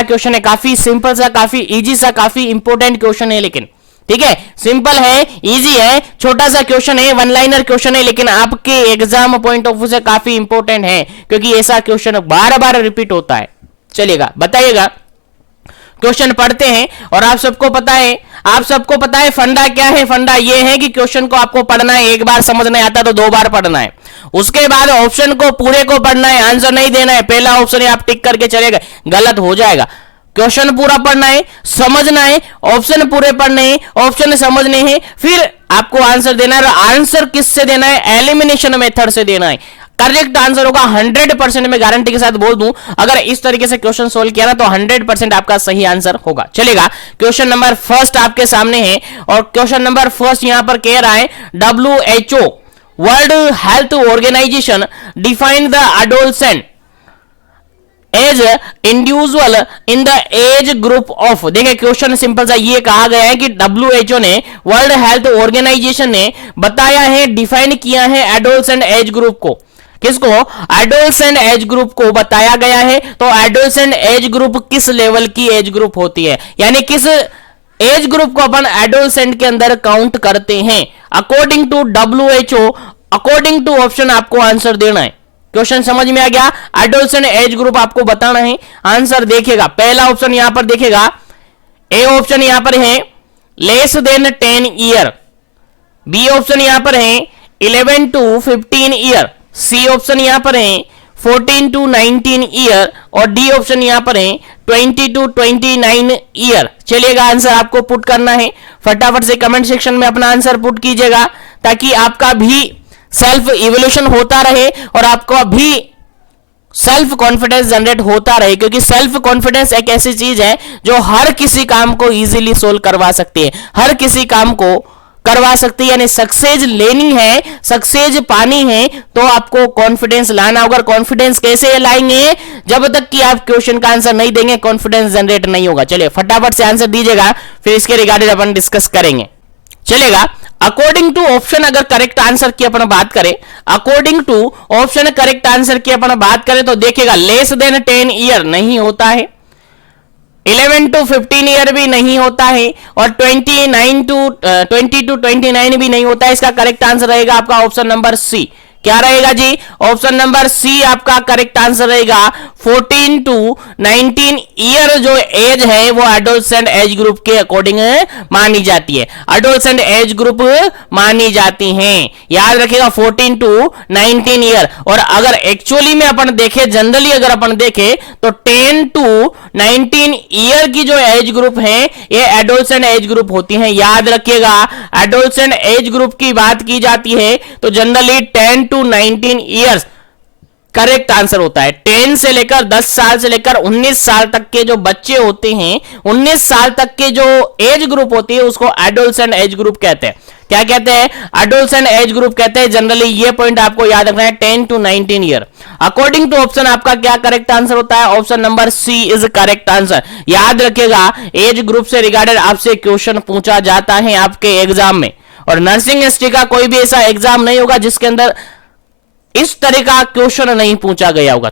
Question है, काफी simple सा, काफी इजी सा, काफी इंपॉर्टेंट क्वेश्चन है, लेकिन ठीक है, सिंपल है, इजी है, छोटा सा क्वेश्चन है, वन लाइनर क्वेश्चन है, लेकिन आपके एग्जाम पॉइंट ऑफ व्यू से काफी इंपॉर्टेंट है, क्योंकि ऐसा क्वेश्चन बार बार रिपीट होता है। चलिएगा, बताइएगा, क्वेश्चन पढ़ते हैं। और आप सबको पता है फंडा क्या है। फंडा ये है कि क्वेश्चन को आपको पढ़ना है, एक बार समझ नहीं आता तो 2 बार पढ़ना है, उसके बाद ऑप्शन को पूरे को पढ़ना है, आंसर नहीं देना है। पहला ऑप्शन है आप टिक करके चले गए, गलत हो जाएगा। क्वेश्चन पूरा पढ़ना है, समझना है, ऑप्शन पूरे पढ़ने हैं, ऑप्शन समझने हैं, फिर आपको आंसर देना है। और आंसर किससे देना है? एलिमिनेशन मेथड से देना है। करेक्ट आंसर होगा 100%, मैं गारंटी के साथ बोल दूं, अगर इस तरीके से क्वेश्चन सोल्व किया ना तो 100% आपका सही आंसर होगा। चलेगा, क्वेश्चन नंबर फर्स्ट आपके सामने है, और क्वेश्चन नंबर फर्स्ट यहां पर कह रहा है WHO World Health Organization define the adolescent age individual in the age group of. देखिए क्वेश्चन सिंपल सा ये कहा गया है कि WHO ने, वर्ल्ड हेल्थ ऑर्गेनाइजेशन ने बताया है, डिफाइन किया है एडोलसेंट एज ग्रुप को। किसको? एडोलसेंट एज ग्रुप को बताया गया है। तो एडोलसेंट एज ग्रुप किस लेवल की एज ग्रुप होती है, यानी किस एज ग्रुप को अपन एडोलसेंट के अंदर काउंट करते हैं according to WHO, according to option आपको आंसर देना है। क्वेश्चन समझ में आ गया? एडोलसेंट एज ग्रुप आपको बताना है, आंसर देखेगा। पहला ऑप्शन यहां पर देखेगा, ए ऑप्शन यहां पर है less than 10 year, B option यहां पर है 11 to 15 ईयर, सी ऑप्शन यहां पर है 14 to 19 ईयर, और डी ऑप्शन यहां पर है 20 to 29 ईयर। चलिएगा, आंसर आपको पुट करना है, फटाफट से कमेंट सेक्शन में अपना आंसर पुट कीजिएगा, ताकि आपका भी सेल्फ इवोल्यूशन होता रहे और आपको भी सेल्फ कॉन्फिडेंस जनरेट होता रहे, क्योंकि सेल्फ कॉन्फिडेंस एक ऐसी चीज है जो हर किसी काम को इजीली सोल्व करवा सकती है, हर किसी काम को करवा सकती है। यानी सक्सेस लेनी है, सक्सेस पानी है, तो आपको कॉन्फिडेंस लाना होगा। कॉन्फिडेंस कैसे लाएंगे? जब तक कि आप क्वेश्चन का आंसर नहीं देंगे कॉन्फिडेंस जनरेट नहीं होगा। चलिए फटाफट से आंसर दीजिएगा, फिर इसके रिगार्डिंग अपन डिस्कस करेंगे। चलेगा, अकॉर्डिंग टू ऑप्शन अगर करेक्ट आंसर की अपन बात करें, according to option correct answer की अपन बात करें तो देखिएगा, लेस देन 10 ईयर नहीं होता है, 11 to 15 ईयर भी नहीं होता है, और 20 to 29 भी नहीं होता है। इसका करेक्ट आंसर रहेगा आपका ऑप्शन नंबर सी। क्या रहेगा जी? ऑप्शन नंबर सी आपका करेक्ट आंसर रहेगा। 14 to 19 ईयर जो एज है वो एडोलसेंट एज ग्रुप के अकॉर्डिंग मानी जाती है, एडोलसेंट एज ग्रुप मानी जाती हैं। याद रखिएगा 14 to 19 ईयर। और अगर एक्चुअली में अपन देखें, जनरली अगर अपन देखें तो 10 to 19 ईयर की जो एज ग्रुप है ये एडोलसेंट एज ग्रुप होती हैं। याद रखिएगा, एडोलसेंट एज ग्रुप की बात की जाती है तो generally 10 to 19 years correct answer होता है। 10 से लेकर 10 साल से लेकर 19 साल तक के जो बच्चे होते हैं, 19 साल तक के जो एज ग्रुप होती है उसको एडोलसेंट एज ग्रुप कहते हैं। क्या कहते हैं? एडोलसेंट एज ग्रुप कहते हैं। जनरली ये पॉइंट आपको याद रखना है, 10 to 19 year. According to option आपका क्या करेक्ट आंसर होता है? Option number C is correct answer. याद रखिएगा, एज ग्रुप से रिगार्डेड आपसे क्वेश्चन पूछा जाता है आपके एग्जाम में, और नर्सिंग हिस्ट्री का कोई भी ऐसा एग्जाम नहीं होगा जिसके अंदर इस तरह का क्वेश्चन नहीं पूछा गया होगा।